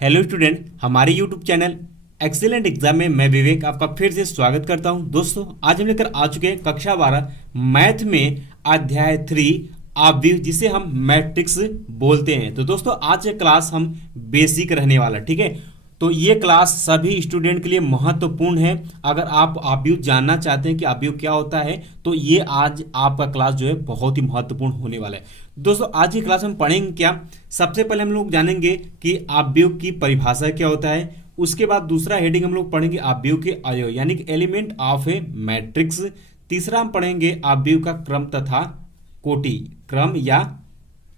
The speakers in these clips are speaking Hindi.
हेलो स्टूडेंट, हमारे यूट्यूब चैनल एक्सीलेंट एग्जाम में मैं विवेक आपका फिर से स्वागत करता हूं। दोस्तों, आज हम लेकर आ चुके हैं कक्षा 12 मैथ में अध्याय 3 आव्यूह, जिसे हम मैट्रिक्स बोलते हैं। तो दोस्तों, आज ये क्लास हम बेसिक रहने वाला, ठीक है। तो ये क्लास सभी स्टूडेंट के लिए महत्वपूर्ण है। अगर आप आव्यूह जानना चाहते हैं कि आव्यूह क्या होता है, तो ये आज आपका क्लास जो है बहुत ही महत्वपूर्ण होने वाला है। दोस्तों, आज की क्लास में पढ़ेंगे क्या। सबसे पहले हम लोग जानेंगे कि आव्यूह की परिभाषा क्या होता है। उसके बाद दूसरा हेडिंग हम लोग पढ़ेंगे आव्यूह के अवयव यानी कि एलिमेंट ऑफ ए मैट्रिक्स। तीसरा हम पढ़ेंगे आव्यूह का क्रम तथा कोटि, क्रम या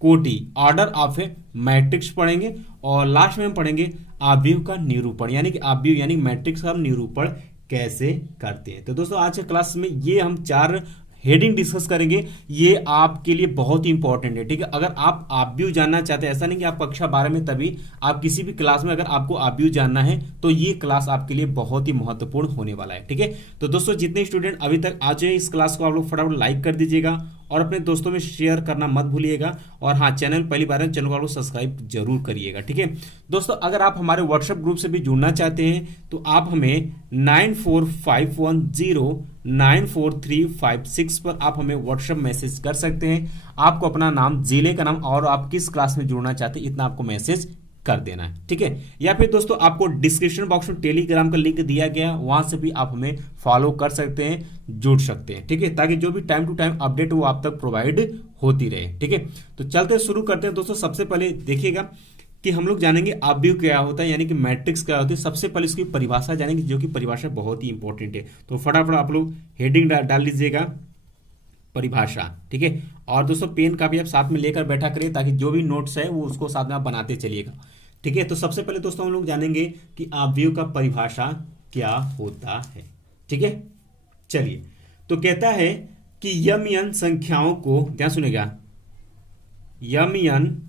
कोटि, ऑर्डर ऑफ ए मैट्रिक्स पढ़ेंगे। और लास्ट में हम पढ़ेंगे आव्यूह का निरूपण यानी कि आव्यूह यानी मैट्रिक्स का निरूपण कैसे करते हैं। तो दोस्तों, आज के क्लास में ये हम 4 हेडिंग डिस्कस करेंगे। ये आपके लिए बहुत ही इंपॉर्टेंट है, ठीक है। अगर आप आव्यूह जानना चाहते हैं, ऐसा नहीं कि आप कक्षा 12 में, तभी आप किसी भी क्लास में अगर आपको आव्यूह जानना है तो ये क्लास आपके लिए बहुत ही महत्वपूर्ण होने वाला है, ठीक है। तो दोस्तों, जितने स्टूडेंट अभी तक आ चुके हैं इस क्लास को, आप लोग फटाफट लाइक कर दीजिएगा और अपने दोस्तों में शेयर करना मत भूलिएगा। और हाँ, चैनल पहली बार है, चैनल को आप लोग सब्सक्राइब जरूर करिएगा, ठीक है। दोस्तों, अगर आप हमारे व्हाट्सएप ग्रुप से भी जुड़ना चाहते हैं तो आप हमें 9451094356 पर आप हमें व्हाट्सएप मैसेज कर सकते हैं। आपको अपना नाम, जिले का नाम और आप किस क्लास में जुड़ना चाहते हैं इतना आपको मैसेज कर देना है, ठीक है। या फिर दोस्तों, आपको डिस्क्रिप्शन बॉक्स में टेलीग्राम का लिंक दिया गया, वहां से भी आप हमें फॉलो कर सकते हैं, जुड़ सकते हैं, ठीक है, ताकि जो भी टाइम टू टाइम अपडेट वो आप तक प्रोवाइड होती रहे, ठीक है। तो चलते शुरू करते हैं। दोस्तों, सबसे पहले देखिएगा कि हम लोग जानेंगे आव्यूह क्या होता है यानी कि मैट्रिक्स क्या होती है। सबसे पहले इसकी परिभाषा जानेंगे, जो कि परिभाषा बहुत ही इंपॉर्टेंट है। तो फटाफट आप लोग हेडिंग डाल लीजिएगा, परिभाषा, ठीक है। और दोस्तों, पेन कापी आप साथ में लेकर बैठा करिए ताकि जो भी नोट्स है वो उसको साथ में आप बनाते चलिएगा, ठीक है। तो सबसे पहले दोस्तों हम लोग जानेंगे कि आव्यूह का परिभाषा क्या होता है, ठीक है। चलिए, तो कहता है कि यम एन संख्याओं को, ध्यान सुनेगा, यम एन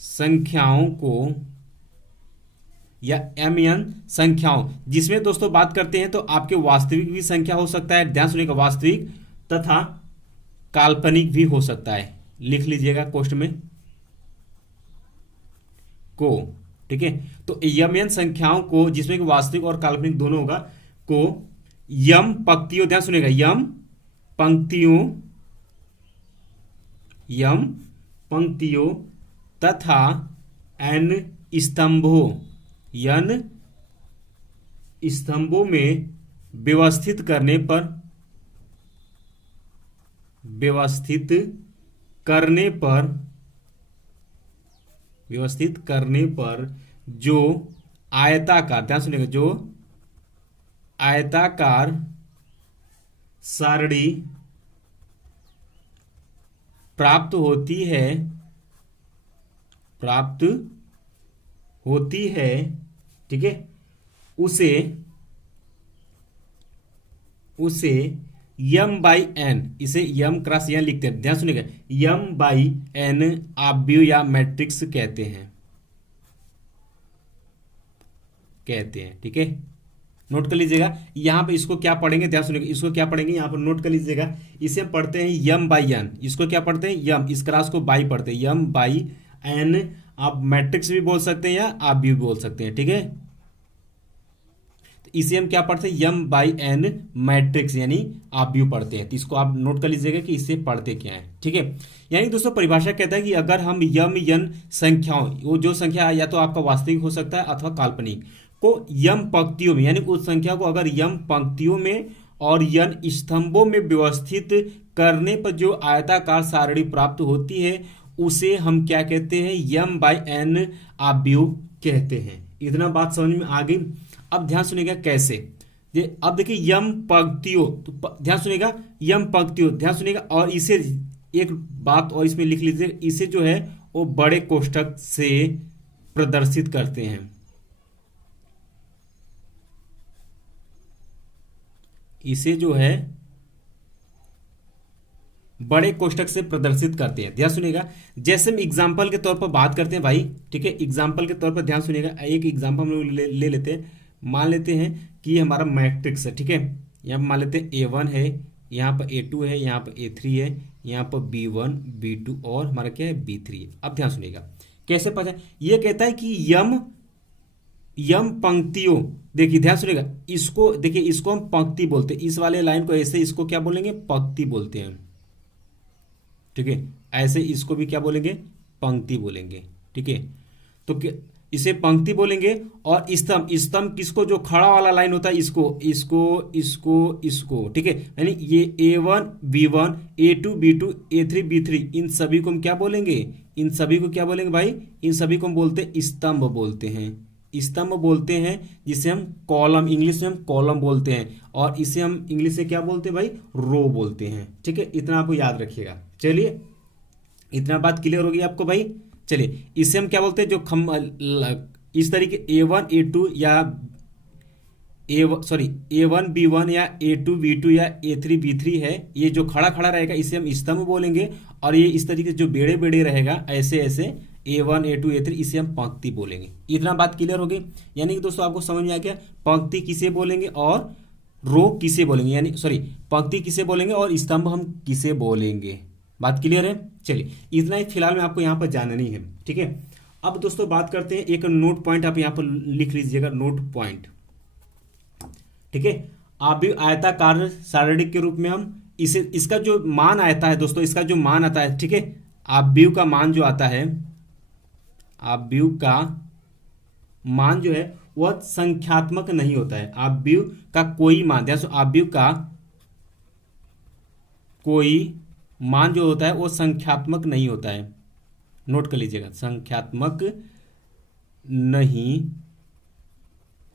संख्याओं को या एम एन संख्याओं, जिसमें दोस्तों बात करते हैं तो आपके वास्तविक भी संख्या हो सकता है, ध्यान सुनिएगा, वास्तविक तथा काल्पनिक भी हो सकता है। लिख लीजिएगा क्वेश्चन में को, ठीक है। तो यम एन संख्याओं को, जिसमें कि वास्तविक और काल्पनिक दोनों होगा, को यम पंक्तियों, ध्यान सुनिएगा, यम पंक्तियों, यम पंक्तियों तथा एन स्तंभों, यन स्तंभों में व्यवस्थित करने पर, व्यवस्थित करने पर, व्यवस्थित करने पर जो आयताकार, ध्यान सुनिएगा, जो आयताकार सारणी प्राप्त होती है, प्राप्त होती है, ठीक है, उसे उसे यम बाई एन, इसे यम क्रॉस एन लिखते हैं, ध्यान सुनिएगा, यम बाई एन आव्यूह या मैट्रिक्स कहते हैं, कहते हैं, ठीक है। नोट कर लीजिएगा, यहां पे इसको क्या पढ़ेंगे, ध्यान सुनिएगा, इसको क्या पढ़ेंगे यहां पर नोट कर लीजिएगा। इसे हम पढ़ते हैं यम बाई एन, इसको क्या पढ़ते हैं, यम, इस क्रॉस को बाई पढ़ते हैं, यम बाई एन। आप मैट्रिक्स भी बोल सकते हैं या आव्यूह भी बोल सकते हैं, ठीक है। तो इसे हम क्या पढ़ते हैं, यम बाई एन मैट्रिक्स यानी आव्यूह पढ़ते हैं। तो इसको आप नोट कर लीजिएगा कि इसे पढ़ते क्या है, ठीक है। यानी दोस्तों, परिभाषा कहता है कि अगर हम यम एन संख्याओं, वो जो संख्या या तो आपका वास्तविक हो सकता है अथवा काल्पनिक, को यम पंक्तियों में, यानी उस संख्या को अगर यम पंक्तियों में और यन स्तंभों में व्यवस्थित करने पर जो आयताकार सारणी प्राप्त होती है, उसे हम क्या कहते हैं, यम बाई एन आव्यूह कहते हैं। इतना बात समझ में आ गई। अब ध्यान सुनिएगा कैसे, ये अब देखिए यम पंक्तियों, तो ध्यान सुनिएगा, यम पंक्तियों, ध्यान सुनिएगा। और इसे एक बात और इसमें लिख लीजिए, इसे जो है वो बड़े कोष्ठक से प्रदर्शित करते हैं, इसे जो है बड़े कोष्ठक से प्रदर्शित करते हैं। ध्यान सुनिएगा, जैसे हम एग्जाम्पल के तौर पर बात करते हैं भाई, ठीक है, एग्जाम्पल के तौर पर ध्यान सुनिएगा। एक एग्जाम्पल हम लोग ले लेते हैं। मान लेते हैं कि ये हमारा मैट्रिक्स है, ठीक है। यहाँ मान लेते हैं A1 है, यहाँ पर A2 है, यहाँ पर A3 है, यहाँ पर B1 B2 और हमारा क्या है B3 है। अब ध्यान सुनिएगा कैसे पता है, ये कहता है कि यम यम पंक्तियों, देखिए ध्यान सुनिएगा, इसको देखिए, इसको हम पंक्ति बोलते हैं, इस वाले लाइन को ऐसे इसको क्या बोलेंगे, पंक्ति बोलते हैं। ठीक है, ऐसे इसको भी क्या बोलेंगे, पंक्ति बोलेंगे। ठीक है, तो इसे पंक्ति बोलेंगे। और स्तंभ, स्तंभ किसको, जो खड़ा वाला लाइन होता है इसको इसको इसको इसको। ठीक है, यानी ये A1 B1 A2 B2 A3 B3 इन सभी को हम क्या बोलेंगे, इन सभी को क्या बोलेंगे भाई, इन सभी को हम बोलते हैं स्तंभ बोलते हैं, स्तंभ बोलते हैं, जिसे हम कॉलम, इंग्लिश में हम कॉलम बोलते हैं, और इसे हम इंग्लिश से क्या बोलते हैं भाई, रो बोलते हैं। ठीक है, इतना आपको याद रखिएगा। चलिए, इतना बात क्लियर होगी आपको भाई। चलिए, इसे हम क्या बोलते हैं, जो इस तरीके A1 A2 या A1 B1 या A2 B2 या A3 B3 है, ये जो खड़ा खड़ा रहेगा इसे हम स्तंभ बोलेंगे। और ये इस तरीके से जो बेड़े बेड़े रहेगा ऐसे ऐसे A1 A2 A3 इसे हम पंक्ति बोलेंगे। इतना बात क्लियर हो गई। यानी कि दोस्तों आपको समझ में आ गया पंक्ति किसे बोलेंगे और रो किसे बोलेंगे, यानी पंक्ति किसे बोलेंगे और स्तंभ हम किसे बोलेंगे। बात क्लियर है। चलिए, इतना ही फिलहाल में आपको यहाँ पर जानना नहीं है। ठीक है, अब दोस्तों बात करते हैं, एक नोट पॉइंट आप यहाँ पर लिख लीजिएगा, नोट पॉइंट। ठीक है, आप भी आयताकार सारणिक के रूप में हम इसे, इसका जो मान आता है दोस्तों, इसका जो मान आता है, ठीक है, आप व्यू का मान जो आता है, आप व्यू का मान जो है वह संख्यात्मक नहीं होता है। आप व्यू का कोई मान, ध्यान, आप व्यू का कोई मान जो होता है वो संख्यात्मक नहीं होता है। नोट कर लीजिएगा, संख्यात्मक नहीं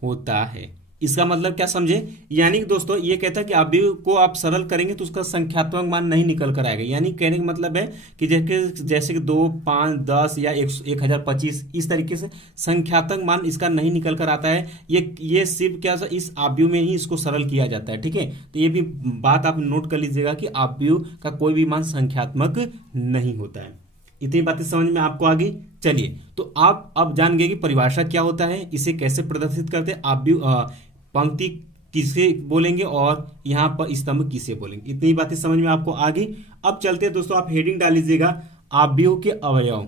होता है। इसका मतलब क्या समझे, यानी कि दोस्तों ये कहता है कि आप भी को आप सरल करेंगे तो उसका संख्यात्मक मान नहीं निकल कर आएगा। यानी कहने का मतलब है कि जैसे कि 2 5 10 या 1025 इस तरीके से संख्यात्मक मान इसका नहीं निकल कर आता है। ये सिर्फ क्या इस आव्यूह में ही इसको सरल किया जाता है। ठीक है, तो ये भी बात आप नोट कर लीजिएगा कि आव्यूह का कोई भी मान संख्यात्मक नहीं होता है। इतनी बातें समझ में आपको आ गई। चलिए, तो आप अब जान गए कि परिभाषा क्या होता है, इसे कैसे प्रदर्शित करते हैं, आव्यूह पंक्ति किसे बोलेंगे और यहाँ पर स्तंभ किसे बोलेंगे। इतनी बातें समझ में आपको आ गई। अब चलते हैं दोस्तों, आप हेडिंग डाल लीजिएगा आव्यूह के अवयव।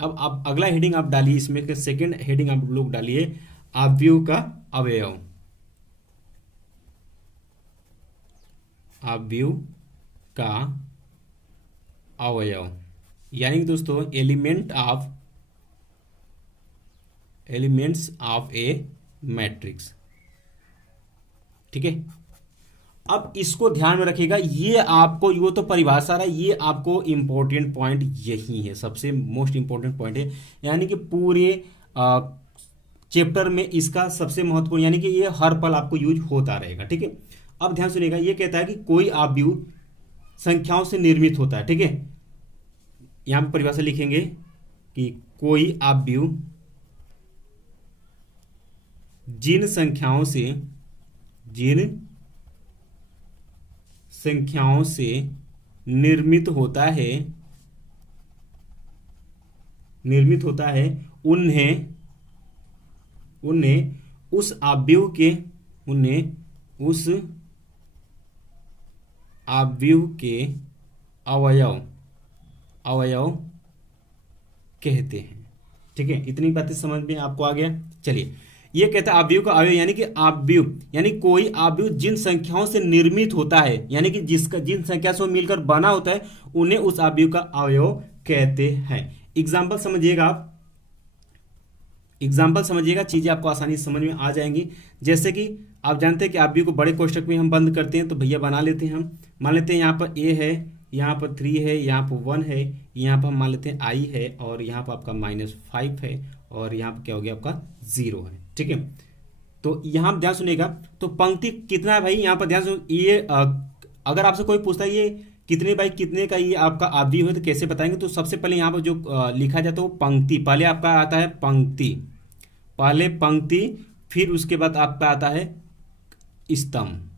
अब आप अगला हेडिंग आप डालिए, इसमें सेकंड हेडिंग आप लोग डालिए आव्यूह का अवयव। आव्यूह का अवयव यानी कि दोस्तों एलिमेंट्स ऑफ ए मैट्रिक्स। ठीक है, अब इसको ध्यान में रखिएगा, ये आपको, ये तो परिभाषा रहा, ये आपको इंपॉर्टेंट पॉइंट यही है, सबसे मोस्ट इंपॉर्टेंट पॉइंट है। यानी कि पूरे चैप्टर में इसका सबसे महत्वपूर्ण, यानी कि ये हर पल आपको यूज होता रहेगा। ठीक है, अब ध्यान सुनिएगा, ये कहता है कि कोई आव्यूह संख्याओं से निर्मित होता है। ठीक है, यहां पर परिभाषा लिखेंगे कि कोई आव्यूह जिन संख्याओं से निर्मित होता है उन्हें उस आव्यूह के अवयव कहते हैं। ठीक है, इतनी बातें समझ में आपको आ गया। चलिए, ये कहता है आव्यूह का अवयव, यानी कि आव्यूह यानी कोई आव्यूह जिन संख्याओं से निर्मित होता है, यानी कि जिन संख्या से मिलकर बना होता है, उन्हें उस आव्यूह का अवयव कहते हैं। एग्जाम्पल समझिएगा आप, चीजें आपको आसानी से समझ में आ जाएंगी। जैसे कि आप जानते हैं कि आव्यूह को बड़े कोष्ठक में हम बंद करते हैं, तो भैया बना लेते हैं। हम मान लेते हैं यहाँ पर a है, यहाँ पर 3 है, यहाँ पर 1 है, यहाँ पर हम मान लेते हैं i है, और यहाँ पर आपका -5 है, और यहाँ पर क्या हो गया आपका 0 है। ठीक है, तो यहाँ ध्यान सुनिएगा, तो पंक्ति कितना है भाई, यहाँ पर ध्यान सुन, ये अगर आपसे कोई पूछता है ये कितने बाई कितने का ये आपका आव्यूह है तो कैसे बताएंगे, तो सबसे पहले यहाँ पर जो लिखा जाता है वो पंक्ति, पहले आपका आता है पंक्ति, फिर उसके बाद आपका आता है स्तंभ।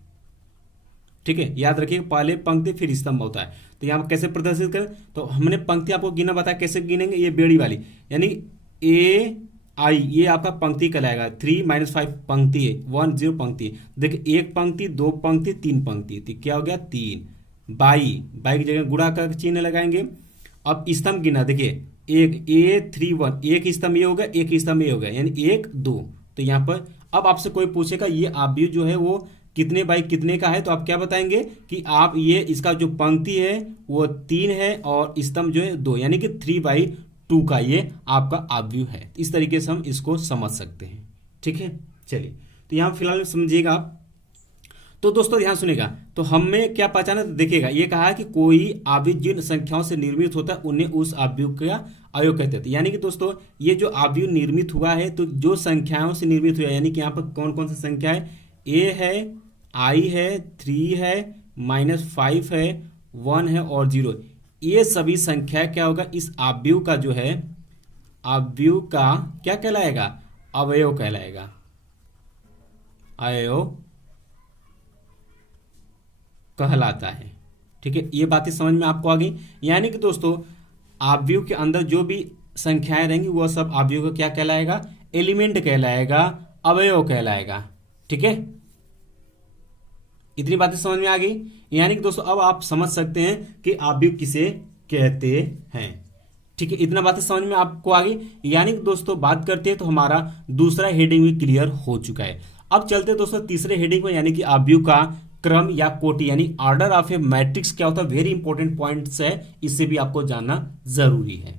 ठीक है, याद रखिए, पहले पंक्ति फिर स्तंभ होता है। तो यहाँ कैसे प्रदर्शित करें, तो हमने पंक्ति आपको गिना बताया, कैसे गिनेंगे, ये बेड़ी वाली, यानी AI ये आपका पंक्ति कहलाएगा। 3 - 5 पंक्ति है, 1 0 पंक्ति। देखिए, 1 पंक्ति 2 पंक्ति 3 पंक्ति, तो क्या हो गया 3। बाई, बाई की जगह गुणा का चिन्ह लगाएंगे। अब स्तंभ गिना, देखिए एक A31, एक स्तंभ ये हो गया, एक स्तंभ ये हो गया, यानी 1 2। तो यहाँ पर अब आपसे कोई पूछेगा ये आव्यूह जो है वो कितने बाई कितने का है, तो आप क्या बताएंगे कि आप ये इसका जो पंक्ति है वो 3 है और स्तंभ जो है 2, यानी कि 3/2 का ये आपका आव्यूह है। इस तरीके से हम इसको समझ सकते हैं। ठीक है, चलिए तो यहाँ फिलहाल समझिएगा आप। तो दोस्तों ध्यान सुनेगा, तो हमें क्या पहचाना, तो देखिएगा ये कहा है कि कोई आव्यूह जिन संख्याओं से निर्मित होता है उन्हें उस आव्यूह का अवयव कहते हैं। यानी कि दोस्तों ये जो आव्यूह निर्मित हुआ है तो जो संख्याओं से निर्मित हुआ है, यानी कि यहाँ पर कौन कौन सी संख्या है, ए है, आई है, 3 है, -5 है, 1 है और 0, ये सभी संख्या क्या होगा, इस आव्यूह का जो है आव्यूह का क्या कहलाएगा, अवयव कहलाएगा, अवयव कहलाता है। ठीक है, ये बातें समझ में आपको आ गई। यानी कि दोस्तों आव्यूह के अंदर जो भी संख्याएं रहेंगी वह सब आव्यूह का क्या कहलाएगा, एलिमेंट कहलाएगा, अवयव कहलाएगा। ठीक है, इतनी बातें समझ में आ गई। यानी कि दोस्तों अब आप समझ सकते हैं कि आव्यूह किसे कहते हैं। ठीक है, इतना बातें समझ में आपको आ गई। यानी कि दोस्तों बात करते हैं तो हमारा दूसरा हेडिंग भी क्लियर हो चुका है। अब चलते हैं दोस्तों तीसरे हेडिंग में, यानी कि आव्यूह का क्रम या कोटि, यानी ऑर्डर ऑफ ए मैट्रिक्स क्या होता है, वेरी इंपॉर्टेंट पॉइंट्स है, इससे भी आपको जानना जरूरी है।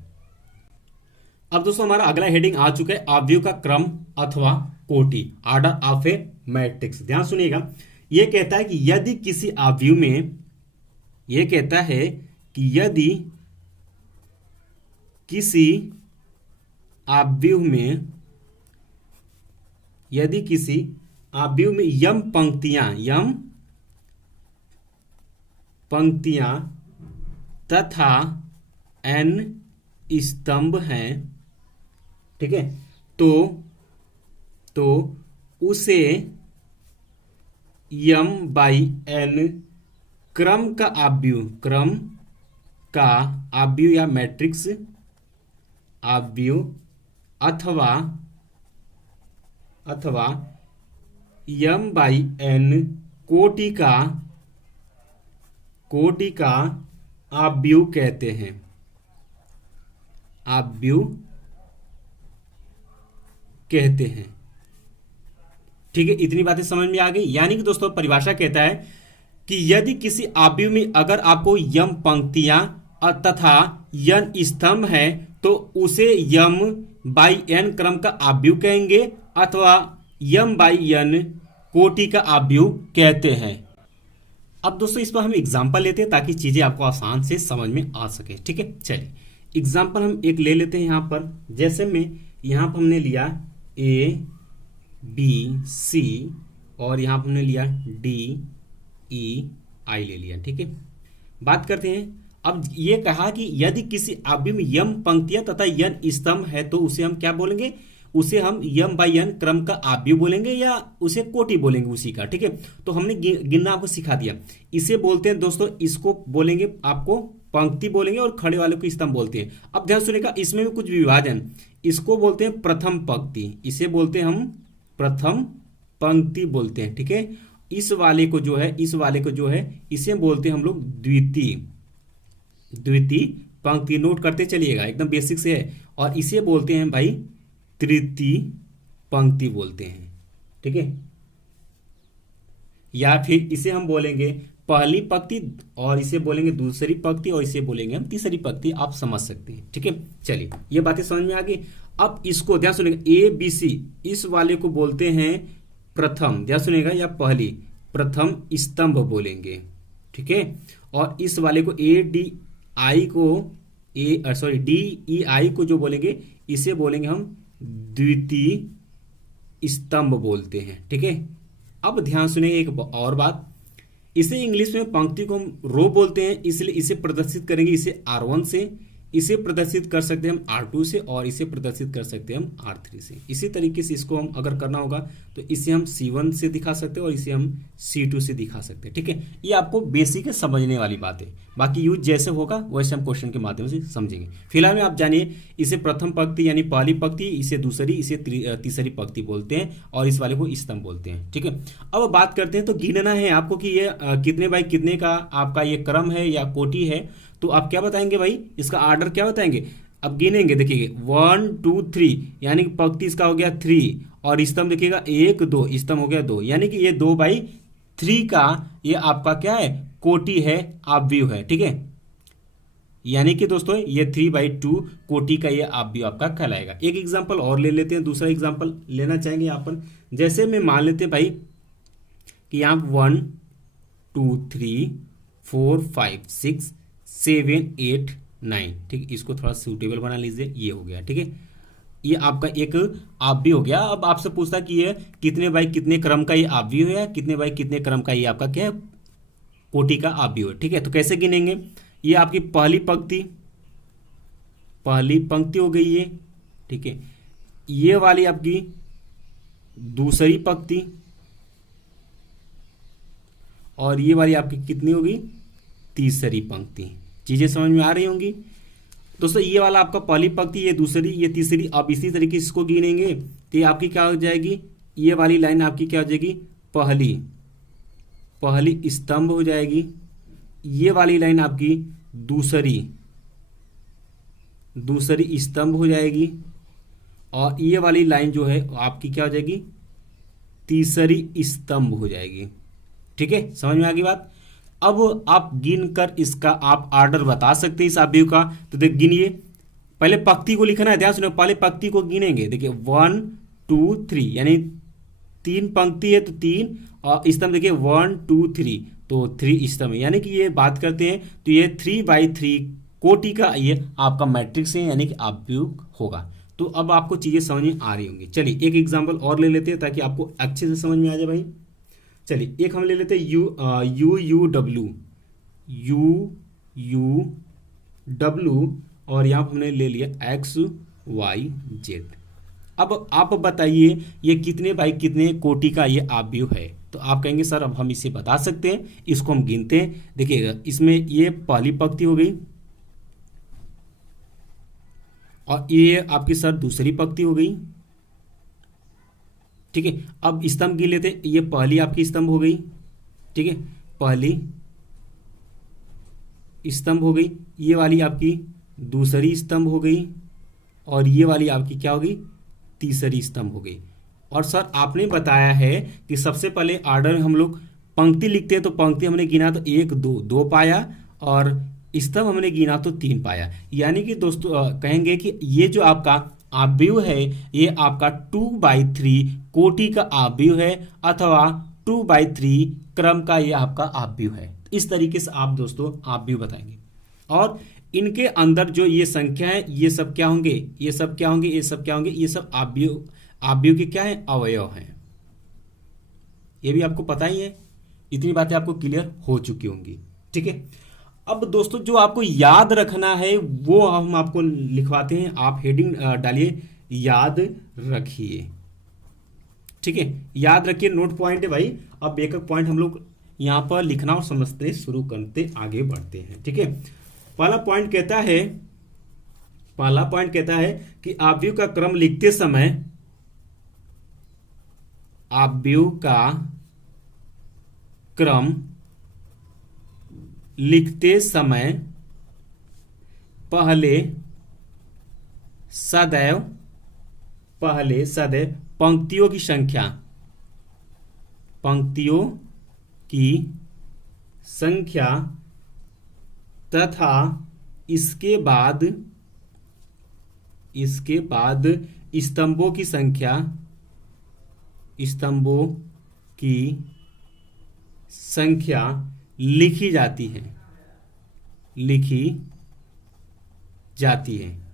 अब दोस्तों हमारा अगला हेडिंग आ चुका है, आव्यूह का क्रम अथवा कोटि, ऑर्डर ऑफ ए मैट्रिक्स। ध्यान सुनिएगा, यह कहता है कि यदि किसी आव्यूह में, यह कहता है कि यदि किसी आव्यूह में, यदि किसी आव्यूह में यम पंक्तियां तथा n स्तंभ हैं, ठीक है, तो उसे m/n क्रम का आव्यूह या मैट्रिक्स आव्यूह अथवा m/n कोटि का आव्यूह कहते हैं, ठीक है, इतनी बातें समझ में आ गई। यानी कि दोस्तों परिभाषा कहता है कि यदि किसी आव्यूह में अगर आपको यम पंक्तियां तथा n स्तंभ है तो उसे m/n क्रम का आव्यूह कहेंगे अथवा m/n कोटि का आव्यूह कहते हैं। अब दोस्तों इस पर हम एग्जांपल लेते हैं ताकि चीजें आपको आसान से समझ में आ सके। ठीक है, चलिए एग्जांपल हम एक ले लेते हैं। यहां पर जैसे में यहां पर हमने लिया A B C और यहां पर हमने लिया D E I ले लिया। ठीक है, बात करते हैं। अब ये कहा कि यदि किसी आव्यूह में यम पंक्तियां तथा n स्तंभ है तो उसे हम क्या बोलेंगे, उसे हम m/n क्रम का आव्यूह बोलेंगे या उसे कोटि बोलेंगे उसी का। ठीक है, तो हमने गिनना आपको सिखा दिया। इसे बोलते हैं दोस्तों, इसको बोलेंगे आपको पंक्ति बोलेंगे और खड़े वाले को स्तंभ बोलते हैं। अब ध्यान सुनिएगा, इसमें भी कुछ विभाजन, इसको बोलते हैं प्रथम पंक्ति, इसे बोलते हैं हम प्रथम पंक्ति बोलते हैं। ठीक है, इस वाले को जो है इसे बोलते हैं हम लोग द्वितीय पंक्ति। नोट करते चलिएगा, एकदम बेसिक से है। और इसे बोलते हैं भाई तृतीय पंक्ति बोलते हैं। ठीक है, या फिर इसे हम बोलेंगे पहली पंक्ति और इसे बोलेंगे दूसरी पंक्ति और इसे बोलेंगे हम तीसरी पंक्ति। आप समझ सकते हैं। ठीक है, चलिए ये बातें समझ में आ गई। अब इसको ध्यान सुनिएगा, ABC इस वाले को बोलते हैं प्रथम, ध्यान सुनिएगा, या पहली प्रथम स्तंभ बोलेंगे। ठीक है, और इस वाले को DEI को जो बोलेंगे इसे बोलेंगे हम द्वितीय स्तंभ बोलते हैं। ठीक है, अब ध्यान सुनिए एक और बात, इसे इंग्लिश में पंक्ति को हम रो बोलते हैं, इसलिए इसे प्रदर्शित करेंगे इसे R1 से, इसे प्रदर्शित कर सकते हैं हम R2 से और इसे प्रदर्शित कर सकते हैं हम R3 से। इसी तरीके से इसको हम अगर करना होगा तो इसे हम C1 से दिखा सकते हैं और इसे हम C2 से दिखा सकते हैं। ठीक है, ये आपको बेसिक है, समझने वाली बात है। बाकी यूज जैसे होगा वैसे हम क्वेश्चन के माध्यम से समझेंगे। फिलहाल में आप जानिए इसे प्रथम पंक्ति यानी पहली पंक्ति, इसे दूसरी, इसे तीसरी पंक्ति बोलते हैं और इस वाले को स्तंभ बोलते हैं। ठीक है, अब बात करते हैं तो गिनना है आपको कि ये कितने बाई कितने का आपका ये क्रम है या कोटि है। तो आप क्या बताएंगे भाई, इसका आर्डर क्या बताएंगे। अब गिनेंगे, देखिए 1 2 3 यानी कि पंक्ति इसका हो गया 3 और स्तंभ देखिएगा 1 2, स्तंभ हो गया 2, यानी कि ये 2/3 का ये आपका क्या है, कोटि है, आव्यूह है। ठीक है, यानी कि दोस्तों ये 3/2 कोटि का ये आव्यूह आपका कहलाएगा। एक एग्जांपल और ले लेते हैं, दूसरा एग्जांपल लेना चाहेंगे यहाँ पर। जैसे में मान लेते हैं भाई कि यहाँ 1 2 3 4 5 6 7 8 9, ठीक, इसको थोड़ा सूटेबल बना लीजिए, ये हो गया। ठीक है, ये आपका एक आव्यूह हो गया। अब आपसे पूछता कि ये कितने बाई कितने क्रम का ये आव्यूह है, कितने बाई कितने क्रम का ये आपका क्या है, कोटि का आव्यूह है। ठीक है, तो कैसे गिनेंगे, ये आपकी पहली पंक्ति हो गई ये। ठीक है, ये वाली आपकी दूसरी पंक्ति और ये वाली आपकी कितनी होगी, तीसरी पंक्ति। चीजें समझ में आ रही होंगी दोस्तों। ये वाला आपका पहली पंक्ति, ये दूसरी, ये तीसरी। अब इसी तरीके से इसको गिनेंगे तो ये आपकी क्या हो जाएगी, ये वाली लाइन आपकी क्या हो जाएगी, पहली स्तंभ हो जाएगी। ये वाली लाइन आपकी दूसरी स्तंभ हो जाएगी और ये वाली लाइन जो है आपकी क्या हो जाएगी, तीसरी स्तंभ हो जाएगी। ठीक है, समझ में आ गई बात। अब आप गिन कर इसका आप ऑर्डर बता सकते हैं इस आव्यूह का। तो देख गिनिए, पहले पंक्ति को लिखना है, ध्यान सुनो, पहले पंक्ति को गिनेंगे। देखिए 1 2 3 यानी 3 पंक्ति है तो 3 और स्तंभ देखिए 1 2 3 तो 3 स्तंभ है, यानी कि ये बात करते हैं तो ये 3/3 कोटि का ये आपका मैट्रिक्स है, यानी कि आव्यूह होगा। तो अब आपको चीजें समझ में आ रही होंगी। चलिए एक एग्जाम्पल और ले लेते हैं ताकि आपको अच्छे से समझ में आ जाए भाई। चलिए एक हम ले लेते हैं U और यहाँ पर हमने ले लिया XYZ। अब आप बताइए ये कितने बाई कितने कोटि का ये आव्यूह है। तो आप कहेंगे सर अब हम इसे बता सकते हैं, इसको हम गिनते हैं। देखिएगा इसमें ये पहली पंक्ति हो गई और ये आपकी सर दूसरी पंक्ति हो गई। ठीक है, अब स्तंभ गिन लेते हैं, ये पहली आपकी स्तंभ हो गई। ठीक है, पहली स्तंभ हो गई, ये वाली आपकी दूसरी स्तंभ हो गई और ये वाली आपकी क्या हो गई, तीसरी स्तंभ हो गई। और सर आपने बताया है कि सबसे पहले ऑर्डर में हम लोग पंक्ति लिखते हैं, तो पंक्ति हमने गिना तो 1 2 पाया और स्तंभ हमने गिना तो 3 पाया। यानी कि दोस्तों कहेंगे कि ये जो आपका आव्यूह है ये आपका 2/3 कोटि का आव्यूह है अथवा 2/3 क्रम का ये आपका आव्यूह है। इस तरीके से आप दोस्तों आव्यूह बताएंगे और इनके अंदर जो ये संख्या है ये सब क्या होंगे, ये सब क्या होंगे, ये सब क्या होंगे, ये सब आव्यूह के क्या है, अवयव हैं। ये भी आपको पता ही है, इतनी बातें आपको क्लियर हो चुकी होंगी। ठीक है, अब दोस्तों जो आपको याद रखना है वो हम आपको लिखवाते हैं। आप हेडिंग डालिए याद रखिए। ठीक है, याद रखिए, नोट पॉइंट है भाई। अब एक एक पॉइंट हम लोग यहाँ पर लिखना और समझते शुरू करते आगे बढ़ते हैं। ठीक है, पहला पॉइंट कहता है कि आव्यूह का क्रम लिखते समय आव्यूह का क्रम लिखते समय पहले सदैव पंक्तियों की संख्या तथा इसके बाद स्तंभों की संख्या लिखी जाती है।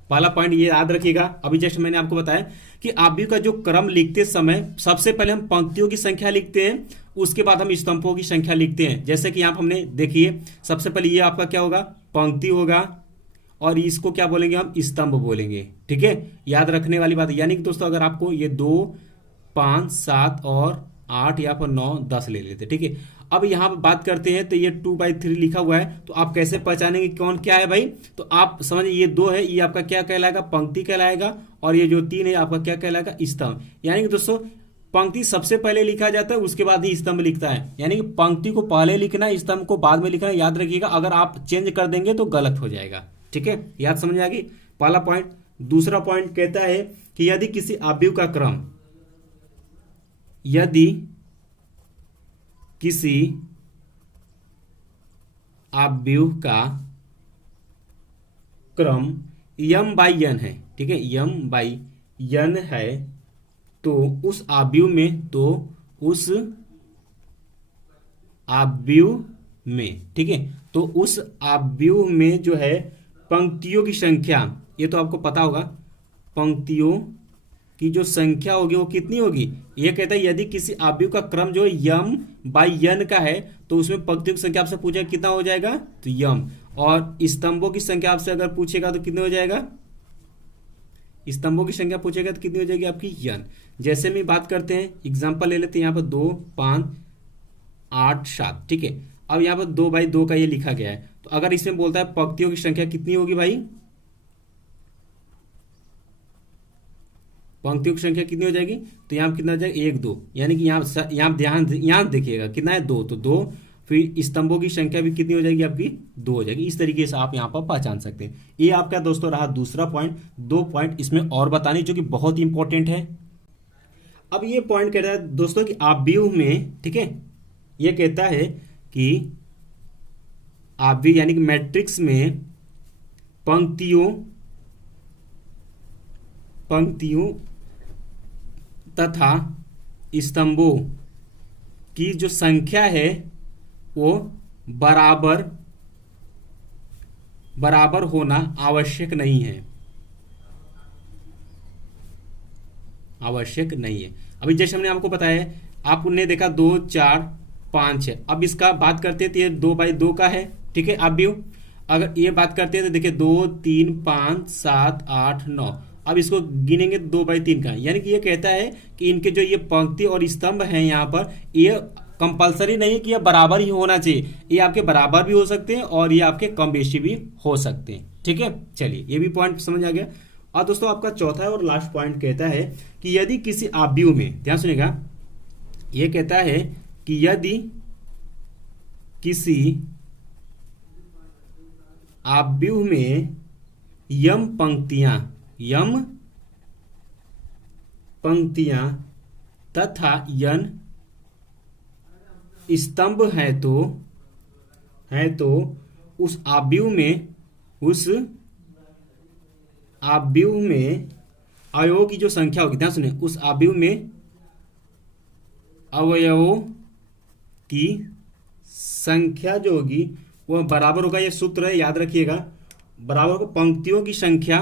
पहला पॉइंट ये याद रखिएगा। अभी जस्ट मैंने आपको बताया कि आव्यूह का जो क्रम लिखते समय सबसे पहले हम पंक्तियों की संख्या लिखते हैं, उसके बाद हम स्तंभों की संख्या लिखते हैं। जैसे कि यहाँ हमने देखिए सबसे पहले ये आपका क्या होगा, पंक्ति होगा और इसको क्या बोलेंगे हम, स्तंभ बोलेंगे। ठीक है, याद रखने वाली बात है। यानी कि दोस्तों अगर आपको ये 2, 5, 7 और 8 या फिर 9, 10 ले लेते। ठीक है, अब यहाँ पर बात करते हैं तो ये 2/3 लिखा हुआ है, तो आप कैसे पहचानेंगे कौन क्या है भाई। तो आप समझिए ये 2 है, ये आपका क्या कहलाएगा, पंक्ति कहलाएगा, और ये जो 3 है आपका क्या कहलाएगा, स्तंभ। यानी कि दोस्तों पंक्ति सबसे पहले लिखा जाता है, उसके बाद ही स्तंभ लिखता है। यानी कि पंक्ति को पहले लिखना है, स्तंभ को बाद में लिखना है। याद रखिएगा, अगर आप चेंज कर देंगे तो गलत हो जाएगा। ठीक है, याद समझ आ गई, पहला पॉइंट। दूसरा पॉइंट कहता है कि यदि किसी अवयव का क्रम, यदि किसी अवयव का क्रम m/n है, ठीक है, m/n है, तो उस अवयव में, ठीक है, तो उस अवयव में जो है पंक्तियों की संख्या, ये तो आपको पता होगा, पंक्तियों की जो संख्या होगी वो कितनी होगी। ये कहता है यदि किसी अवयव का क्रम जो m/n का है, तो उसमें पंक्तियों की संख्या आपसे पूछेगा कितना हो जाएगा, तो m, और स्तंभों की संख्या आपसे अगर पूछेगा तो कितने हो जाएगा, स्तंभों की संख्या पूछेगा तो कितनी हो जाएगी आपकी n। जैसे में बात करते हैं, एग्जांपल ले लेते हैं, यहाँ पर 2, 5, 8, 7। ठीक है, अब यहाँ पर 2/2 का ये लिखा गया है, तो अगर इसमें बोलता है पंक्तियों की संख्या कितनी होगी भाई, पंक्तियों की संख्या कितनी हो जाएगी, तो यहाँ कितना हो जाएगा, 1, 2। यानी कि यहाँ ध्यान देखिएगा कितना है, 2, तो 2, फिर स्तंभों की संख्या भी कितनी हो जाएगी आपकी, 2 हो जाएगी। इस तरीके से आप यहाँ पर पहचान सकते हैं। ये आपका दोस्तों रहा दूसरा पॉइंट। 2 पॉइंट इसमें और बताने जो कि बहुत इंपॉर्टेंट है। अब ये पॉइंट कह रहा है दोस्तों कि अवयव में, ठीक है, ये कहता है कि अवयव यानी कि मैट्रिक्स में पंक्तियों तथा स्तंभों की जो संख्या है वो बराबर होना आवश्यक नहीं है, अभी जैसे हमने आपको बताया, आपने देखा 2, 4, 5 है। अब इसका बात करते हैं तो ये 2/2 का है। ठीक है, अवयव अगर ये बात करते हैं तो देखिए 2, 3, 5, 7, 8, 9। अब इसको गिनेंगे 2/3 का। यानी कि ये कहता है कि इनके जो ये पंक्ति और स्तंभ हैं यहाँ पर, ये कंपलसरी नहीं है कि ये बराबर ही होना चाहिए, ये आपके बराबर भी हो सकते हैं और ये आपके कम बेशी भी हो सकते हैं। ठीक है, चलिए ये भी पॉइंट समझ आ गया। और दोस्तों आपका चौथा और लास्ट पॉइंट कहता है कि यदि किसी अवयव में, ध्यान सुनिएगा, ये कहता है कि यदि किसी अवयव में m पंक्तियां तथा n स्तंभ है तो उस अवयव में अवयवों की जो संख्या होगी, ध्यान सुनिए, उस अवयव में अवयवों की संख्या जो होगी वो बराबर होगा, ये सूत्र है, याद रखिएगा, बराबर होगा पंक्तियों की संख्या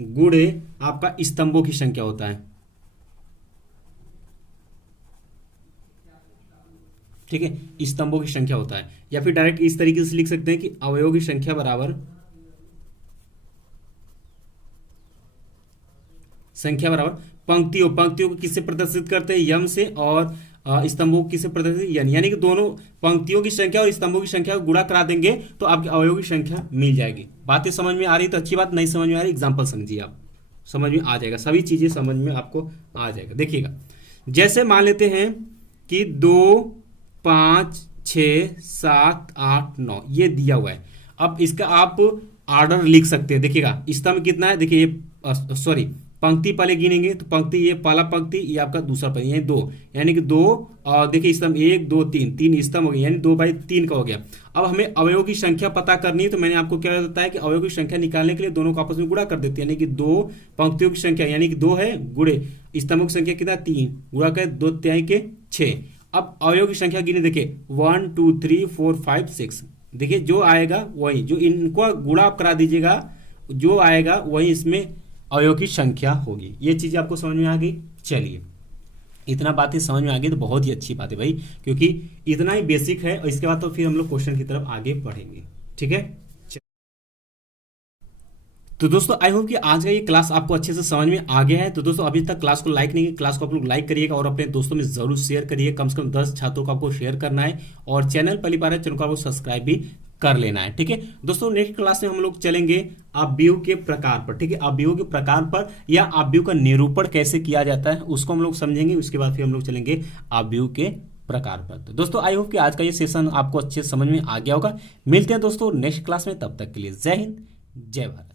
गुणे आपका स्तंभों की संख्या होता है। ठीक है, स्तंभों की संख्या होता है। या फिर डायरेक्ट इस तरीके से लिख सकते हैं कि अवयवों की संख्या बराबर पंक्तियों को किससे प्रदर्शित करते हैं, यम से, और स्तंभों को किससे प्रदर्शित, यानी कि दोनों पंक्तियों की संख्या और स्तंभों की संख्या को गुणा करा देंगे तो आपकी अवयवों की संख्या मिल जाएगी। बातें समझ में आ रही तो अच्छी बात, नहीं समझ में आ रही एग्जांपल समझिए, आप समझ में आ जाएगा, सभी चीजें समझ में आपको आ जाएगा। देखिएगा, जैसे मान लेते हैं कि 2, 5, 6, 7, 8, 9 ये दिया हुआ है। अब इसका आप ऑर्डर लिख सकते हैं। देखिएगा स्तंभ कितना है, देखिए ये पंक्ति पहले गिनेंगे तो पंक्ति, ये पहला पंक्ति, ये आपका दूसरा पंक्ति, ये 2, यानी कि 2, और देखिए स्तंभ 1, 2, 3 स्तंभ हो गए, यानी 2/3 का हो गया। अब हमें अवयवों की संख्या पता करनी है, तो मैंने आपको क्या बताया कि अवयवों की संख्या निकालने के लिए दोनों को आपस में गुणा कर देते हैं, यानी कि 2 पंक्तियों की संख्या यानी कि 2 है, गुणे स्तंभों की संख्या कितना, 3, गुणा कर 2 तिहाई के 6। अब अवयवों की संख्या गिने, देखिए 1, 2, 3, 4, 5, 6। देखिए जो आएगा वही, जो इनको गुणा आप करा दीजिएगा, जो आएगा वही इसमें अवयव की संख्या होगी। ये चीज आपको समझ में आ गई। चलिए इतना बातें समझ में आ गई तो बहुत ही अच्छी बात है भाई, क्योंकि इतना ही बेसिक है और इसके बाद तो फिर हम लोग क्वेश्चन की तरफ आगे बढ़ेंगे। ठीक है। तो दोस्तों आई होप कि आज का ये क्लास आपको अच्छे से समझ में आ गया है। तो दोस्तों अभी तक क्लास को लाइक नहीं किया, क्लास को आप लोग लाइक करिएगा और अपने दोस्तों में जरूर शेयर करिए। कम से कम 10 छात्रों को आपको शेयर करना है और चैनल पहली बार है, चैनल को आपको सब्सक्राइब भी कर लेना है। ठीक है दोस्तों, नेक्स्ट क्लास में हम लोग चलेंगे अपव्ययों के प्रकार पर। ठीक है, अपव्ययों के प्रकार पर या अपव्ययों का निरूपण कैसे किया जाता है उसको हम लोग समझेंगे। उसके बाद फिर हम लोग चलेंगे अपव्ययों के प्रकार पर। तो दोस्तों आई होप कि आज का ये सेशन आपको अच्छे से समझ में आ गया होगा। मिलते हैं दोस्तों नेक्स्ट क्लास में, तब तक के लिए जय हिंद जय भारत।